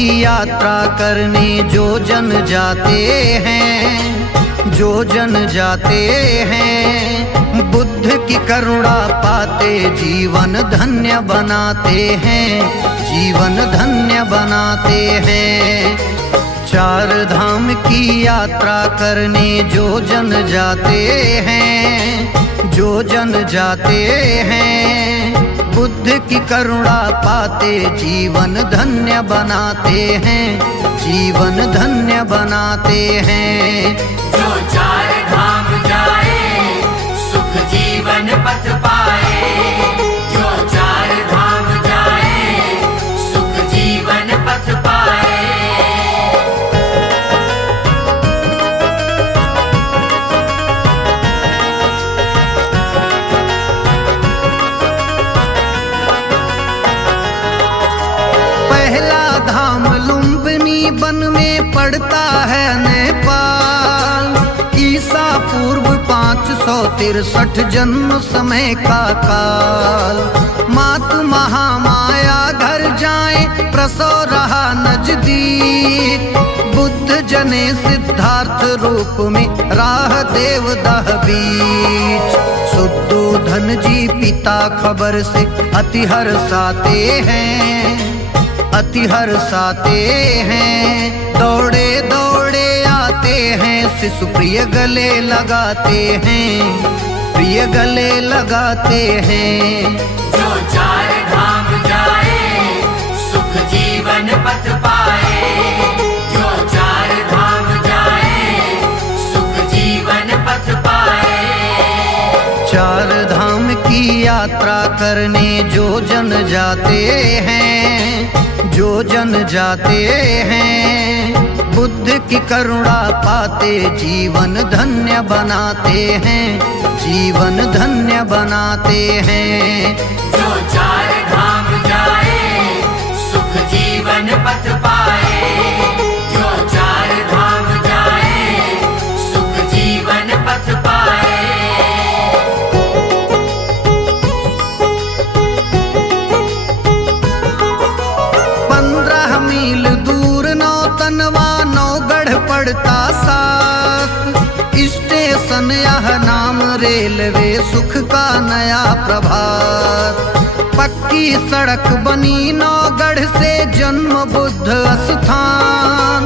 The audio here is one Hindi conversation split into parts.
की यात्रा करने जो जन जाते हैं, जो जन जाते हैं, बुद्ध की करुणा पाते जीवन धन्य बनाते हैं, जीवन धन्य बनाते हैं। चार धाम की यात्रा करने जो जन जाते हैं, जो जन जाते हैं, बुद्ध की करुणा पाते जीवन धन्य बनाते हैं, जीवन धन्य बनाते हैं। जो चार धाम जाए सुख जीवन पथ पाए, जो चार धाम जाए सुख जीवन पथ पाए। पहला धाम लुम्बिनी वन में पड़ता है नेपाल। ईसा पूर्व 563 जन्म समय का काल। मातु महामाया घर जाए प्रसव रहा नजदीक। बुद्ध जने सिद्धार्थ रूप में राह देवदाह बीच। शुद्धोधन जी पिता खबर से अति हर्षाते हैं, अति हर्षाते हैं। दौड़े दौड़े आते हैं शिशु प्रिय गले लगाते हैं, प्रिय गले लगाते हैं। जो चार धाम जाए सुख जीवन पथ पाए, जो चार धाम जाए सुख जीवन पथ पाए। चार धाम की यात्रा करने जो जन जाते हैं, जो जन जाते हैं, बुद्ध की करुणा पाते जीवन धन्य बनाते हैं, जीवन धन्य बनाते हैं। जो चार धाम जाए सुख जीवन पथ पाए, जो चार धाम जाए सुख जीवन पथ पाए। 15 मील दूर नौतनवा नौगढ़ पड़ता साथ। स्टेशन यह नाम रेलवे सुख का नया प्रभात। पक्की सड़क बनी नौगढ़ से जन्म बुद्ध स्थान।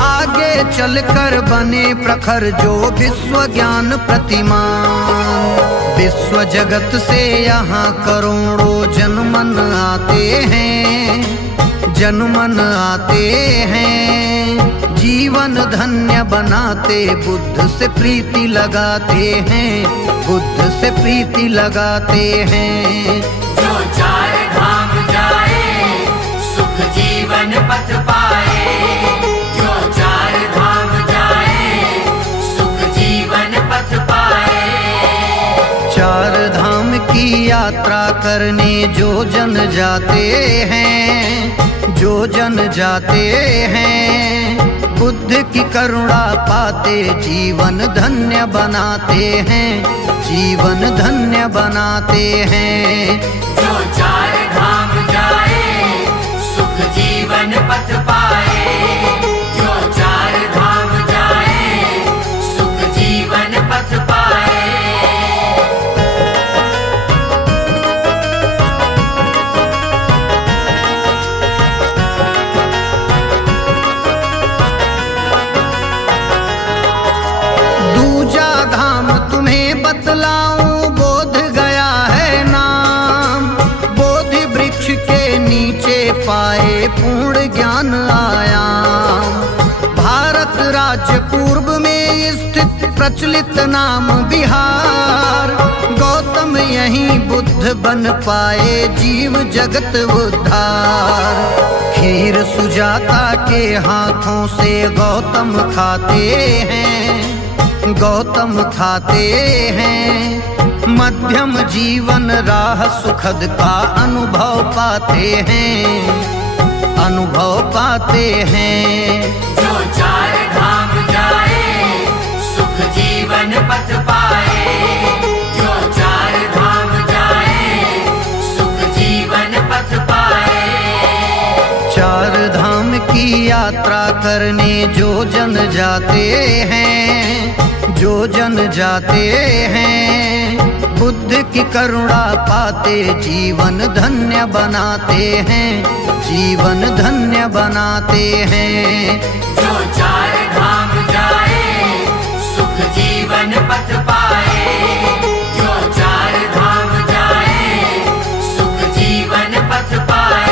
आगे चलकर बने प्रखर जो विश्व ज्ञान प्रतिमान। विश्व जगत से यहाँ करोड़ों जनमन आते हैं, जनमन आते हैं। जीवन धन्य बनाते बुद्ध से प्रीति लगाते हैं, बुद्ध से प्रीति लगाते हैं। जो चार धाम जाए सुख जीवन पथ पाए, जो चार धाम जाए सुख जीवन पथ पाए। चार धाम की यात्रा करने जो जन जाते हैं, जो जन जाते हैं, बुद्ध की करुणा पाते जीवन धन्य बनाते हैं, जीवन धन्य बनाते हैं। जो चार धाम जाए सुख जीवन पथ पाए, जो चार धाम जाए सुख जीवन पथ पाए। बतलाऊं बोध गया है नाम। बोधि वृक्ष के नीचे पाए पूर्ण ज्ञान आयाम। भारत राज्य पूर्व में स्थित प्रचलित नाम बिहार। गौतम यहीं बुद्ध बन पाए जीव जगत उद्धार। खीर सुजाता के हाथों से गौतम खाते हैं, गौतम खाते हैं। मध्यम जीवन राह सुखद का अनुभव पाते हैं, अनुभव पाते हैं। जो चार धाम जाए सुख जीवन पथ पाए, जो चार धाम जाए सुख जीवन पथ पाए। चार धाम की करने जो जन जाते हैं, जो जन जाते हैं, बुद्ध की करुणा पाते जीवन धन्य बनाते हैं, जीवन धन्य बनाते हैं। जो चार धाम जाए सुख जीवन पथ पाए, जो चार धाम जाए सुख जीवन पथ पाए।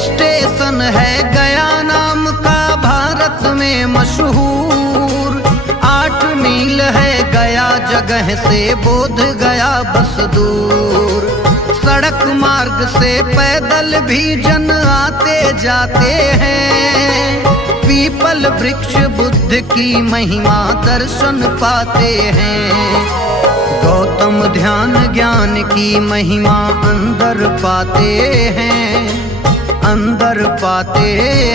स्टेशन है गया नाम का भारत में मशहूर, 8 मील है गया जगह से बोध गया बस दूर। सड़क मार्ग से पैदल भी जन आते जाते हैं, पीपल वृक्ष बुद्ध की महिमा दर्शन पाते हैं। गौतम ध्यान ज्ञान की महिमा अंदर पाते हैं, अंदर पाते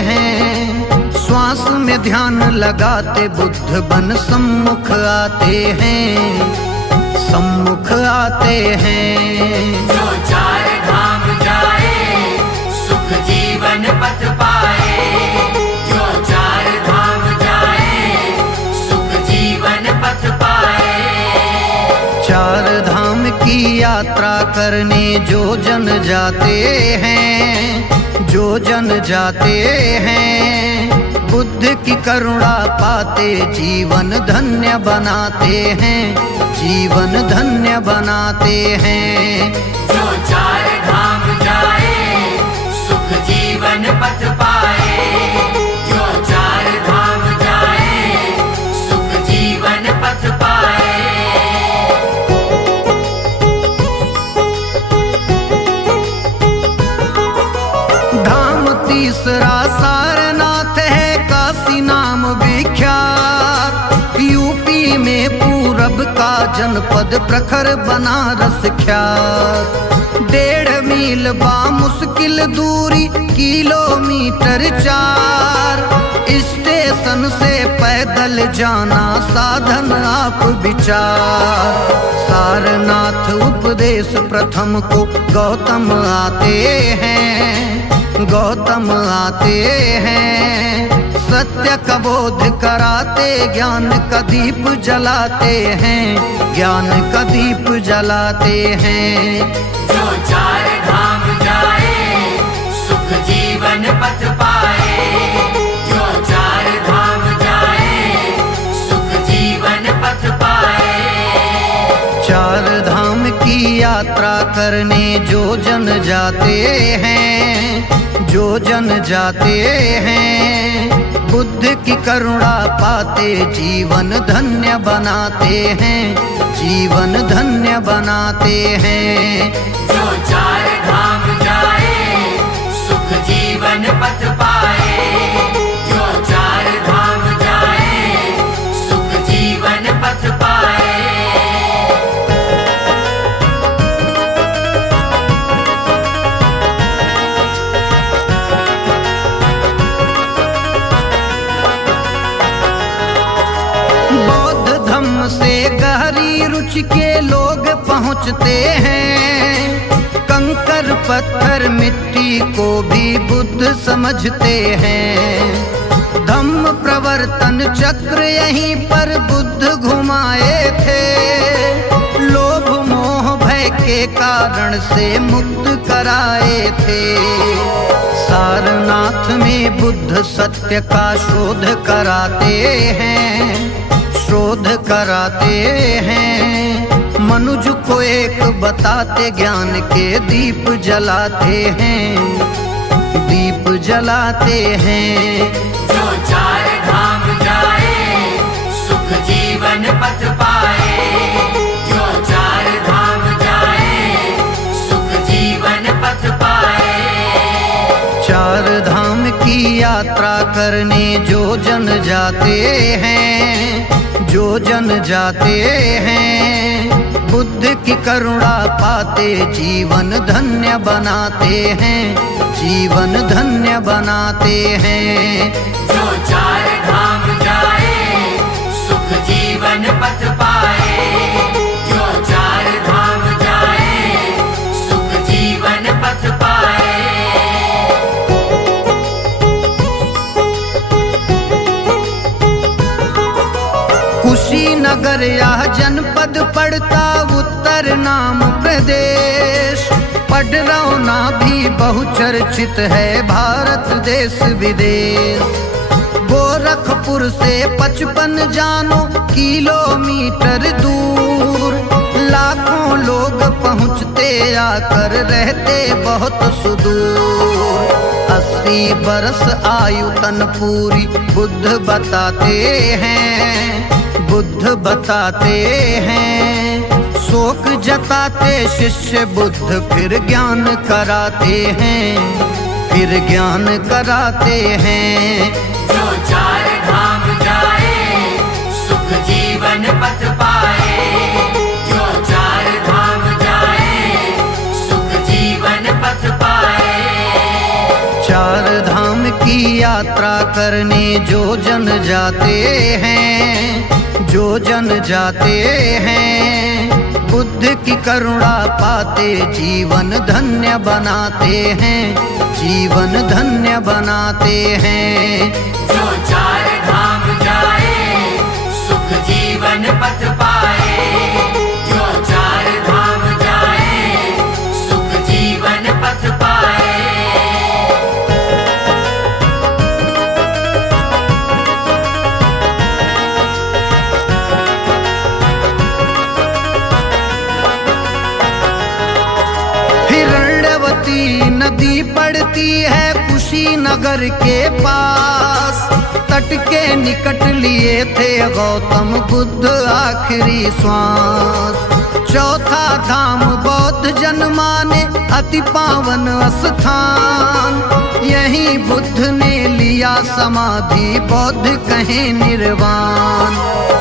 हैं। श्वास में ध्यान लगाते बुद्ध बन सम्मुख आते हैं, सम्मुख आते हैं। जो चार धाम जाए सुख जीवन पथ पाए, जो चार धाम जाए सुख जीवन पथ पाए। चार धाम की यात्रा करने जो जन जाते हैं, जो जन जाते हैं, बुद्ध की करुणा पाते जीवन धन्य बनाते हैं, जीवन धन्य बनाते हैं। जो चार धाम जाए सुख जीवन पथ पाए, जो चार धाम जाए सुख जीवन पथ पाए। धाम तीसरा सारनाथ है, काशी नाम विख्यात। यूपी में पूरब का जनपद प्रखर बनारस ख्यात। 1.5 मील बा मुश्किल दूरी, किलोमीटर 4। स्टेशन से पैदल जाना साधन आप विचार। सारनाथ उपदेश प्रथम को गौतम आते हैं, गौतम आते हैं। सत्य का बोध कराते ज्ञान का दीप जलाते हैं, ज्ञान का दीप जलाते हैं। जो चार धाम जाए सुख जीवन पथ पाए, जो चार धाम जाए सुख जीवन पथ पाए। चार धाम की यात्रा करने जो जन जाते हैं, जो जन जाते हैं, बुद्ध की करुणा पाते जीवन धन्य बनाते हैं, जीवन धन्य बनाते हैं। जो चार धाम जाए सुख जीवन पथ पाए, जो चार धाम जाए सुख जीवन पथ पाए। से गहरी रुचि के लोग पहुँचते हैं, कंकर पत्थर मिट्टी को भी बुद्ध समझते हैं। धम्म प्रवर्तन चक्र यहीं पर बुद्ध घुमाए थे, लोभ मोह भय के कारण से मुक्त कराए थे। सारनाथ में बुद्ध सत्य का शोध कराते हैं, शोध कराते हैं। मनुज को एक बताते ज्ञान के दीप जलाते हैं, दीप जलाते हैं। जो चार धाम जाए सुख जीवन पथ पाए, जो चार धाम जाए सुख जीवन पथ पाए। चार धाम की यात्रा करने जो जन जाते हैं, जो जन जाते हैं, बुद्ध की करुणा पाते जीवन धन्य बनाते हैं, जीवन धन्य बनाते हैं। जो चार धाम जाए सुख जीवन पथ पाए, जो चार धाम जाए कुशीनगर यह जनपद पड़ता उत्तर नाम प्रदेश। पडरौना भी बहुचर्चित है भारत देश विदेश। गोरखपुर से 55 जानो किलोमीटर दूर लाखों लोग पहुँचते आकर रहते बहुत सुदूर। 80 बरस आयु तन पूरी बुद्ध बताते हैं, बुद्ध बताते हैं। शोक जताते शिष्य बुद्ध फिर ज्ञान कराते हैं, फिर ज्ञान कराते हैं। जो चार धाम जाए सुख जीवन पथ पाए। जो चार धाम जाए सुख जीवन पथ पाए। चार धाम की यात्रा करने जो जन जाते हैं, जो जन जाते हैं, बुद्ध की करुणा पाते जीवन धन्य बनाते हैं, जीवन धन्य बनाते हैं। जो चार धाम जाए सुख जीवन पथ पाए। जो चार धाम जाए सुख जीवन पथ पाए। हिरण्यवती नदी पड़ती है कुशीनगर के पास। तट के निकट लिए थे गौतम बुद्ध आखिरी श्वास। चौथा धाम बौद्ध जन माने अति पावन स्थान। यहीं बुद्ध ने लिया समाधि बौद्ध कहे निर्वाण।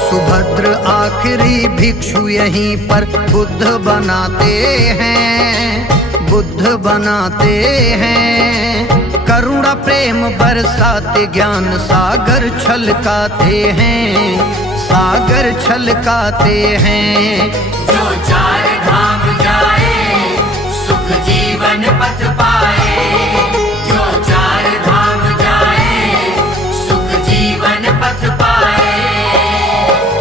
सुभद्र आखिरी भिक्षु यहीं पर बुद्ध बनाते हैं, बुद्ध बनाते हैं। करुणा प्रेम बरसाते ज्ञान सागर छलकाते हैं, सागर छलकाते हैं। जो चार धाम जाए सुख जीवन पथ पाए। जो चार धाम जाए सुख जीवन पथ पाए।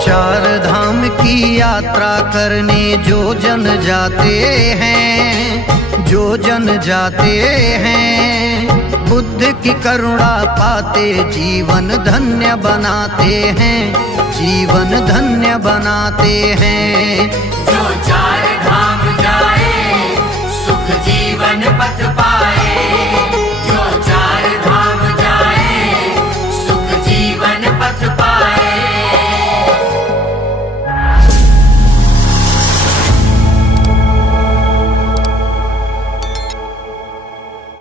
चार धाम की यात्रा करने जो जन जाते हैं, जो जन जाते हैं, बुद्ध की करुणा पाते जीवन धन्य बनाते हैं, जीवन धन्य बनाते हैं। जो